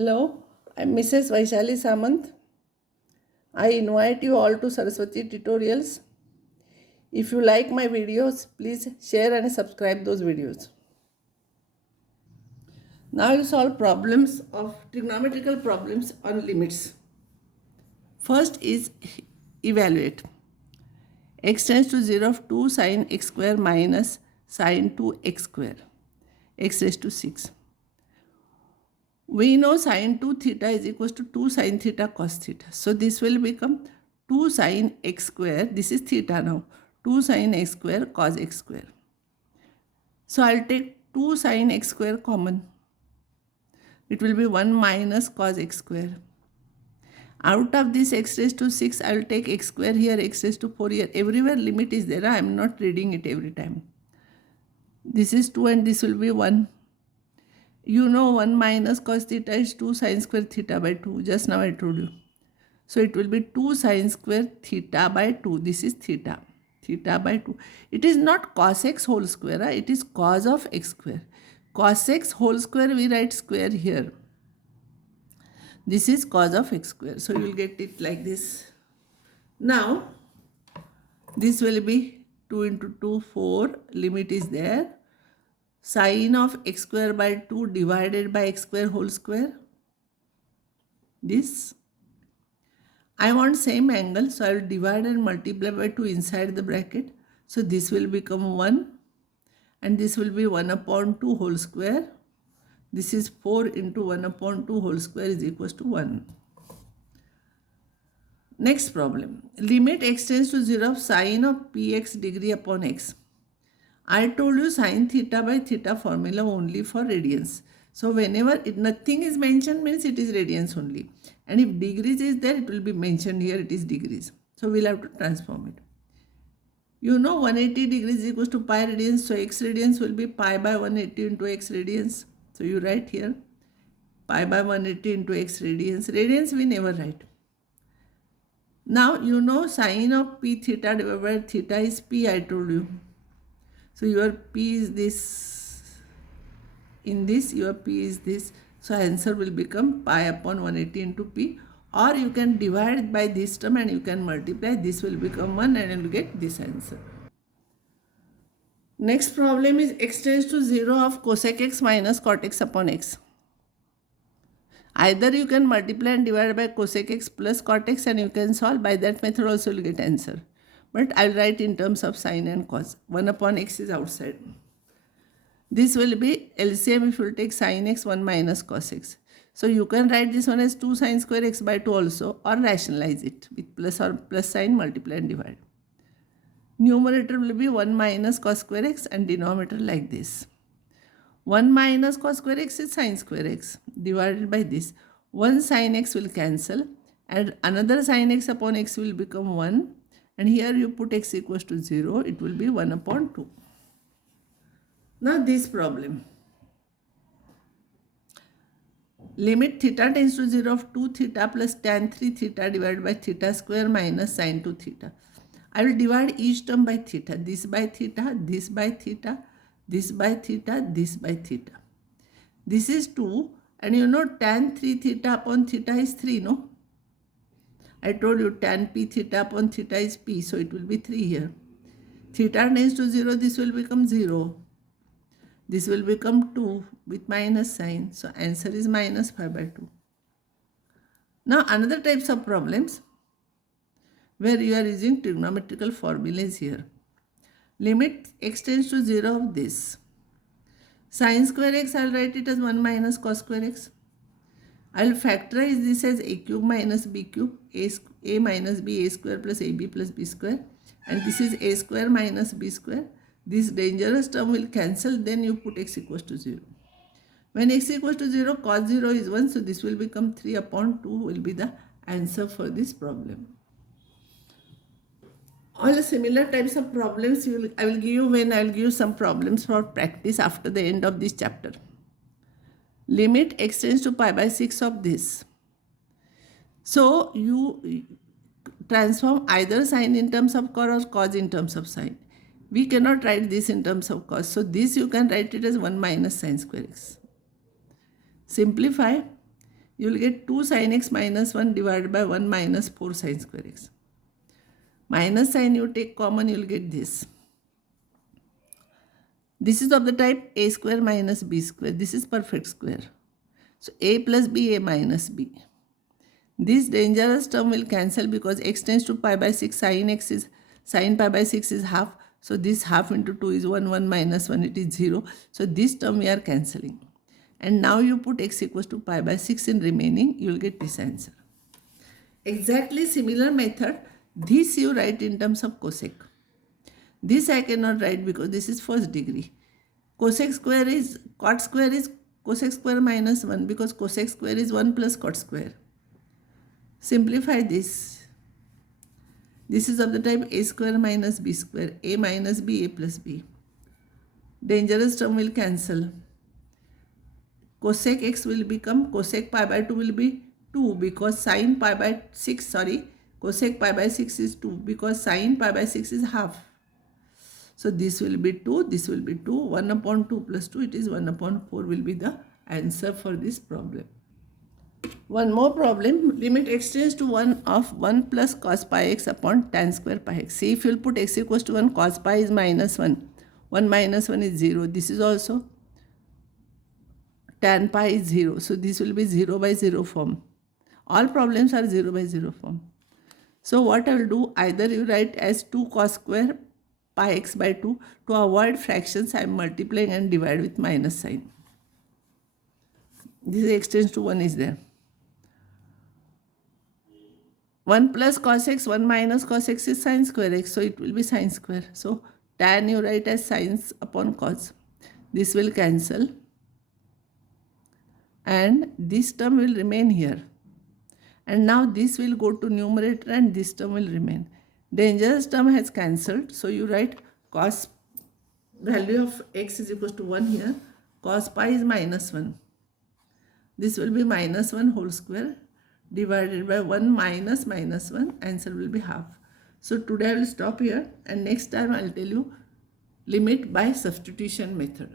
Hello, I'm Mrs. Vaishali Samant. I invite you all to Saraswati tutorials. If you like my videos, please share and subscribe those videos. Now you solve problems of trigonometrical problems on limits. First is evaluate. X tends to 0 of 2 sine x square minus sine 2x square. X raised to 6. We know sine 2 theta is equals to 2 sine theta cos theta. So this will become 2 sine x square. This is theta now. 2 sine x square cos x square. So I'll take 2 sine x square common. It will be 1 minus cos x square. Out of this x raised to 6, I will take x square here, x raised to 4 here. Everywhere limit is there. I am not reading it every time. This is 2 and this will be 1. You know 1 minus cos theta is 2 sine square theta by 2. Just now I told you. So it will be 2 sine square theta by 2. This is theta. Theta by 2. It is not cos x whole square. It is cos of x square. Cos x whole square we write square here. This is cos of x square. So you will get it like this. Now this will be 2 into 2, 4. Limit is there. Sine of x square by 2 divided by x square whole square. This. I want same angle, so I will divide and multiply by 2 inside the bracket. So this will become 1 and this will be 1 upon 2 whole square. This is 4 into 1 upon 2 whole square is equals to 1. Next problem. Limit x tends to 0 of sine of px degree upon x. I told you sine theta by theta formula only for radians. So whenever nothing is mentioned means it is radians only. And if degrees is there, it will be mentioned here, it is degrees. So we'll have to transform it. You know 180 degrees is equals to pi radians. So x radians will be pi by 180 into x radians. So you write here pi by 180 into x radians. Radians we never write. Now you know sine of p theta divided by theta is p, I told you. So your p is this, in this your p is this. So answer will become pi upon 180 into p, or you can divide by this term and you can multiply. This will become 1 and you will get this answer. Next problem is x tends to 0 of cosec x minus cot x upon x. Either you can multiply and divide by cosec x plus cot x and you can solve. By that method also you will get answer. But I will write in terms of sine and cos. 1 upon x is outside. This will be LCM if you will take sine x 1 minus cos x. So you can write this one as 2 sine square x by 2 also, or rationalize it with plus or plus sign, multiply and divide. Numerator will be 1 minus cos square x and denominator like this. 1 minus cos square x is sine square x divided by this. 1 sine x will cancel and another sine x upon x will become 1. And here you put x equals to 0, it will be 1 upon 2. Now this problem. Limit theta tends to 0 of 2 theta plus tan 3 theta divided by theta square minus sin 2 theta. I will divide each term by theta. This by theta, this by theta, this by theta, this by theta. This is 2 and you know tan 3 theta upon theta is 3, no? I told you tan p theta upon theta is p, so it will be 3 here. Theta tends to 0, this will become 0. This will become 2 with minus sign. So answer is minus 5 by 2. Now another types of problems where you are using trigonometrical formulas here. Limit x tends to 0 of this. Sin square x, I will write it as 1 minus cos square x. I will factorize this as a cube minus b cube, a minus b, a square plus ab plus b square. And this is a square minus b square. This dangerous term will cancel, then you put x equals to 0. When x equals to 0, cos 0 is 1, so this will become 3 upon 2 will be the answer for this problem. All similar types of problems I will give you when I will give some problems for practice after the end of this chapter. Limit x tends to pi by 6 of this. So you transform either sine in terms of cos or cos in terms of sine. We cannot write this in terms of cos. So this you can write it as 1 minus sine square x. Simplify. you will get 2 sin x minus 1 divided by 1 minus 4 sin square x. Minus sign you take common, you will get this. This is of the type a square minus b square. This is perfect square. So a plus b, a minus b. This dangerous term will cancel because x tends to pi by 6, sin pi by 6 is half. So this half into 2 is 1, 1 minus 1, it is 0. So this term we are cancelling. And now you put x equals to pi by 6 in remaining, you will get this answer. Exactly similar method, this you write in terms of cosec. This I cannot write because this is first degree. Cosec square is, cot square is cosec square minus 1 because cosec square is 1 plus cot square. Simplify this. This is of the type a square minus b square, a minus b, a plus b. Dangerous term will cancel. Cosec x will become, cosec pi by 2 will be 2 because sin pi by 6, cosec pi by 6 is 2 because sin pi by 6 is half. So this will be 2, this will be 2, 1 upon 2 plus 2, it is 1 upon 4 will be the answer for this problem. One more problem, limit x tends to 1 of 1 plus cos pi x upon tan square pi x. See, if you will put x equals to 1, cos pi is minus 1, 1 minus 1 is 0, this is also tan pi is 0, so this will be 0 by 0 form. All problems are 0 by 0 form. So what I will do, either you write as 2 cos square pi x by 2. To avoid fractions, I am multiplying and divide with minus sign. This x tends to 1 is there. 1 plus cos x, 1 minus cos x is sin square x, so it will be sin square. So tan you write as sines upon cos. This will cancel. And this term will remain here. And now this will go to numerator and this term will remain. Dangerous term has cancelled. So you write cos value of x is equal to 1 here. Cos pi is minus 1. This will be minus 1 whole square divided by 1 minus minus 1. Answer will be half. So today I will stop here and next time I will tell you limit by substitution method.